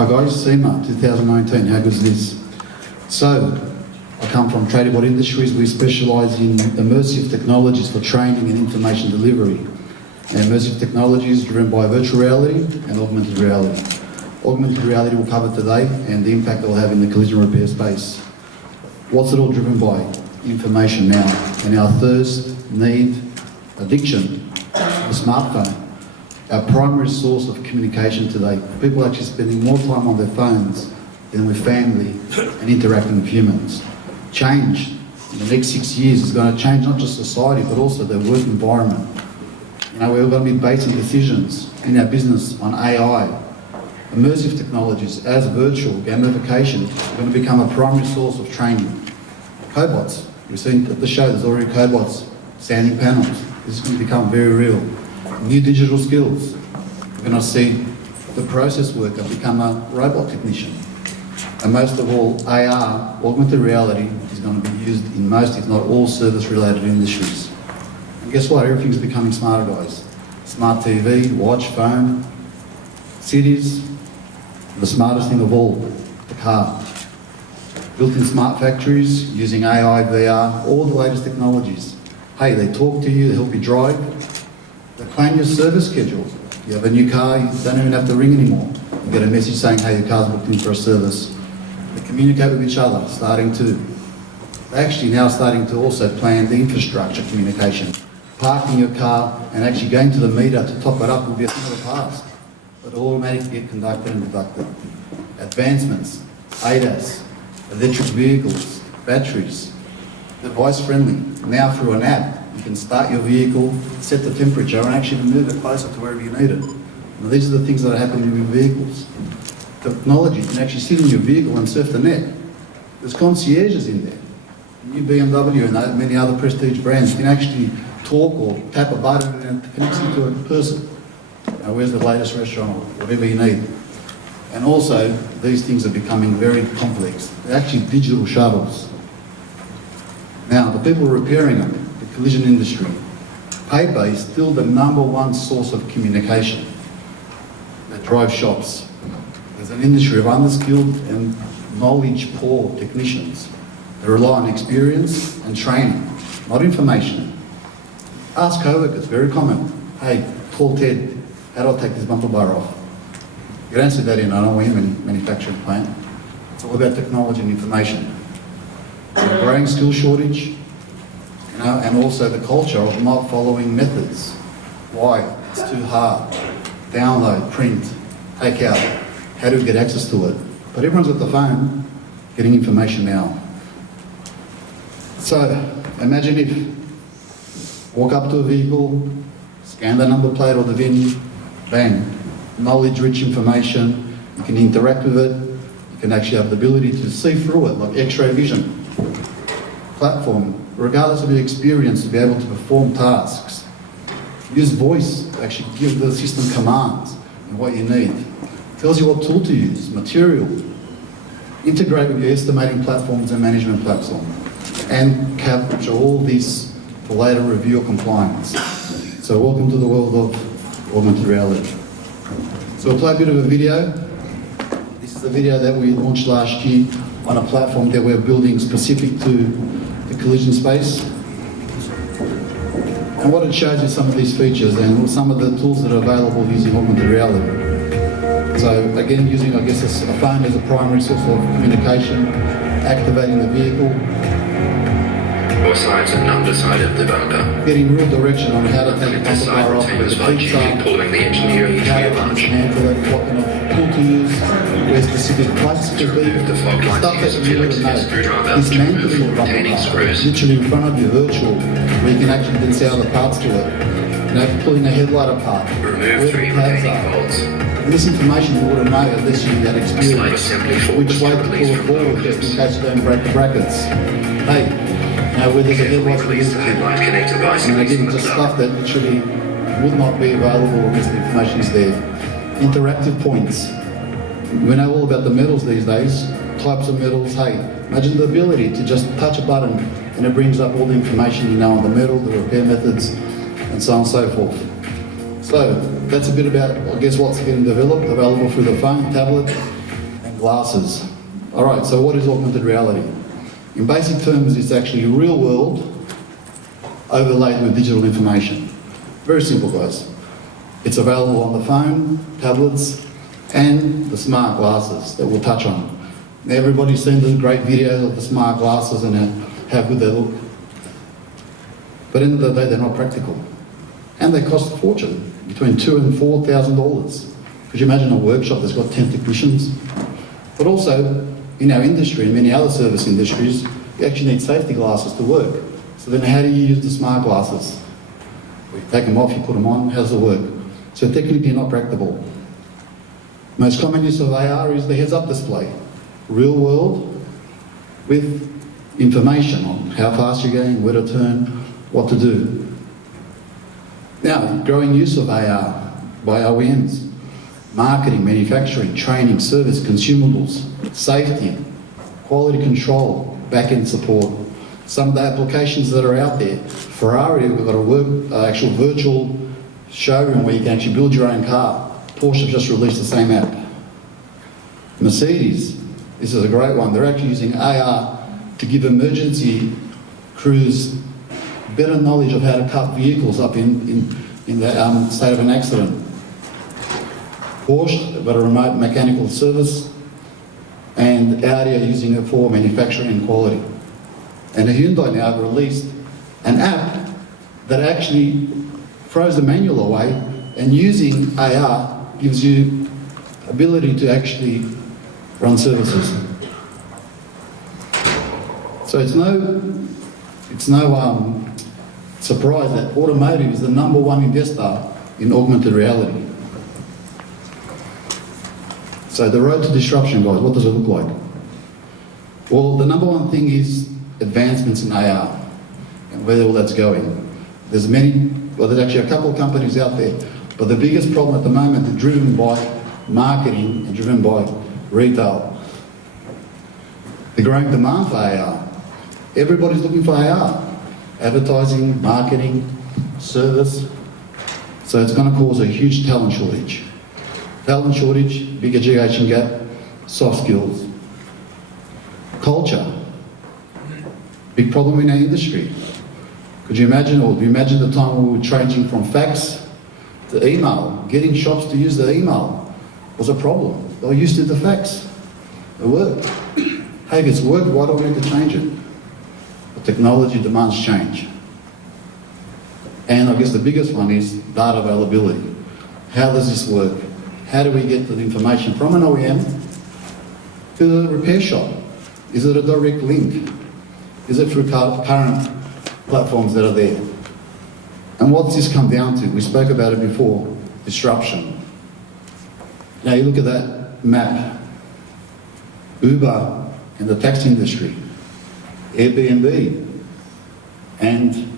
Hi guys, SEMA 2019, how good is this? So, I come from Tradiebot Industries. We specialise in immersive technologies for training and information delivery. And immersive technology is driven by virtual reality and augmented reality. Augmented reality we'll cover today and the impact it will have in the collision repair space. What's it all driven by? Information now. And our thirst, need, addiction, the smartphone. Our primary source of communication today. People are actually spending more time on their phones than with family and interacting with humans. Change in the next 6 years is going to change not just society but also the work environment. You know, we're going to be basing decisions in our business on AI. Immersive technologies as virtual gamification are going to become a primary source of training. Cobots, we've seen at the show there's already cobots sanding panels. This is going to become very real. New digital skills. We're going to see the process worker become a robot technician. And most of all, AR, augmented reality, is going to be used in most, if not all, service-related industries. And guess what? Everything's becoming smarter, guys. Smart TV, watch, phone, cities, the smartest thing of all, the car. Built-in smart factories, using AI, VR, all the latest technologies. Hey, they talk to you, they help you drive. They plan your service schedule. You have a new car, you don't even have to ring anymore. You get a message saying, hey, your car's booked in for a service. They communicate with each other, They're actually now starting to also plan the infrastructure communication. Parking your car and actually going to the meter to top it up will be a thing of the past. But automatically get conducted and deducted. Advancements, ADAS, electric vehicles, batteries, device-friendly. Now through an app, you can start your vehicle, set the temperature, and actually move it closer to wherever you need it. Now, these are the things that are happening with vehicles. Technology, you can actually sit in your vehicle and surf the net. There's concierges in there. New BMW and many other prestige brands can actually talk or tap a button and it connects you to a person. Now, where's the latest restaurant or whatever you need. And also, these things are becoming very complex. They're actually digital shuttles. Now, the people repairing them, the collision industry, paper is still the #1 source of communication. They drive shops. There's an industry of unskilled and knowledge-poor technicians. They rely on experience and training, not information. Ask co-workers, very common. Hey, call Ted, how do I take this bumper bar off? You don't see that in an OEM manufacturing plant. It's all about technology and information. There's a growing skill shortage, you know, and also the culture of not following methods. Why? It's too hard. Download, print, take out. How do we get access to it? But everyone's got the phone, getting information now. So, imagine if walk up to a vehicle, scan the number plate or the VIN, bang, knowledge-rich information, you can interact with it, you can actually have the ability to see through it, like X-ray vision. Platform, regardless of your experience, to be able to perform tasks. Use voice to actually give the system commands and what you need. Tells you what tool to use, material. Integrate with your estimating platforms and management platform. And capture all this for later review or compliance. So welcome to the world of augmented reality. So we'll play a bit of a video. This is a video that we launched last year on a platform that we're building specific to the collision space. And what it shows you some of these features and some of the tools that are available using augmented reality. So again, using, I guess, a phone as a primary source of communication, activating the vehicle. Both sides and underside of the bumper. Getting real direction on how to take a bumper bar off, where the feet are, pulling the engine of each wheel arch. What kind of tool to use, where specific plugs could be, The fog light stuff that you need to know. screwdriver Dismantling the bumper retaining bar, screws. literally in front of you, virtual, where you can actually then see other parts to it. You know, pulling a headlight apart, where Remove the 3 tabs retaining are. bolts. And this information you wouldn't know unless you had Slide experience. assembly forward Which way to pull release it from forward, lower just in clips. case you don't break the brackets. Hey, now where there's a Carefully headlight release the headlight connector by and again, squeezing the just plug. stuff that literally would not be available unless the information is there. Interactive points. We know all about the metals these days, types of metals. Hey, imagine the ability to just touch a button and it brings up all the information you know on the metal, the repair methods, and so on and so forth. So that's a bit about, I guess, what's getting developed, available through the phone, tablet, glasses. All right, so what is augmented reality? In basic terms, it's actually real world overlaid with digital information. Very simple, guys. It's available on the phone, tablets, and the smart glasses that we'll touch on. Now, everybody's seen the great videos of the smart glasses and how good they look. But at the end of the day, they're not practical. And they cost a fortune, between $2,000 and $4,000. Could you imagine a workshop that's got 10 technicians? But also, in our industry and many other service industries, you actually need safety glasses to work. So then how do you use the smart glasses? You take them off, you put them on, how does it work? So technically not practicable. Most common use of AR is the heads-up display. Real world with information on how fast you're going, where to turn, what to do. Now, growing use of AR by OEMs. Marketing, manufacturing, training, service, consumables, safety, quality control, back-end support. Some of the applications that are out there. Ferrari, we've got a actual virtual showroom where you can actually build your own car. Porsche have just released the same app. Mercedes, this is a great one. They're actually using AR to give emergency crews better knowledge of how to cut vehicles up in the state of an accident. Porsche, they've got a remote mechanical service, and Audi are using it for manufacturing and quality. And Hyundai now have released an app that actually throws the manual away, and using AR gives you ability to actually run services. So it's no surprise that automotive is the #1 investor in augmented reality. So the road to disruption, guys, what does it look like? Well, the #1 thing is advancements in AR and where all that's going. There's actually a couple of companies out there, but the biggest problem at the moment is driven by marketing and driven by retail. The growing demand for AR. Everybody's looking for AR. Advertising, marketing, service. So it's going to cause a huge talent shortage. Talent shortage, big education gap, soft skills. Culture. Big problem in our industry. Could you imagine, or do you imagine the time when we were changing from fax to email? Getting shops to use the email was a problem. They were used to the fax. It worked. Hey, if it's worked, why do we need to change it? But technology demands change. And I guess the biggest one is data availability. How does this work? How do we get the information from an OEM to the repair shop? Is it a direct link? Is it through current platforms that are there? And what's this come down to? We spoke about it before, disruption. Now you look at that map, Uber and the taxi industry, Airbnb and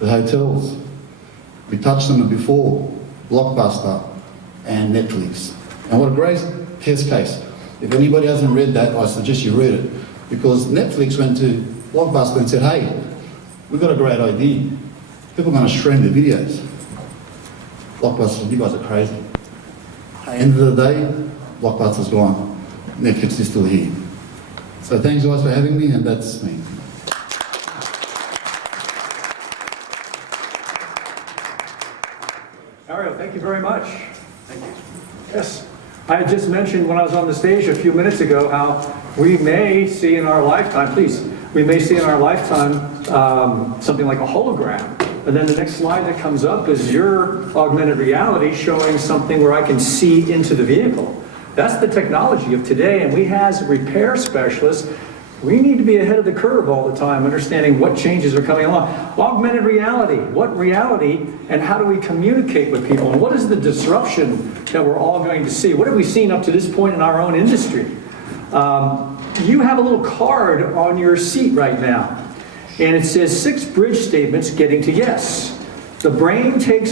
the hotels. We touched on it before, Blockbuster and Netflix. And what a great test case. If anybody hasn't read that, I suggest you read it, because Netflix went to Blockbuster and said, hey, we've got a great idea. People are going to stream the videos. Blockbuster, you guys are crazy. At the end of the day, Blockbuster's gone. Netflix is still here. So thanks guys for having me, and that's me. Mario, thank you very much. Thank you. Yes. I had just mentioned when I was on the stage a few minutes ago how we may see in our lifetime, something like a hologram. And then the next slide that comes up is your augmented reality showing something where I can see into the vehicle. That's the technology of today, and we as repair specialists, we need to be ahead of the curve all the time, understanding what changes are coming along. Augmented reality, what reality, and how do we communicate with people, and what is the disruption that we're all going to see? What have we seen up to this point in our own industry? You have a little card on your seat right now, and it says 6 bridge statements getting to yes. The brain takes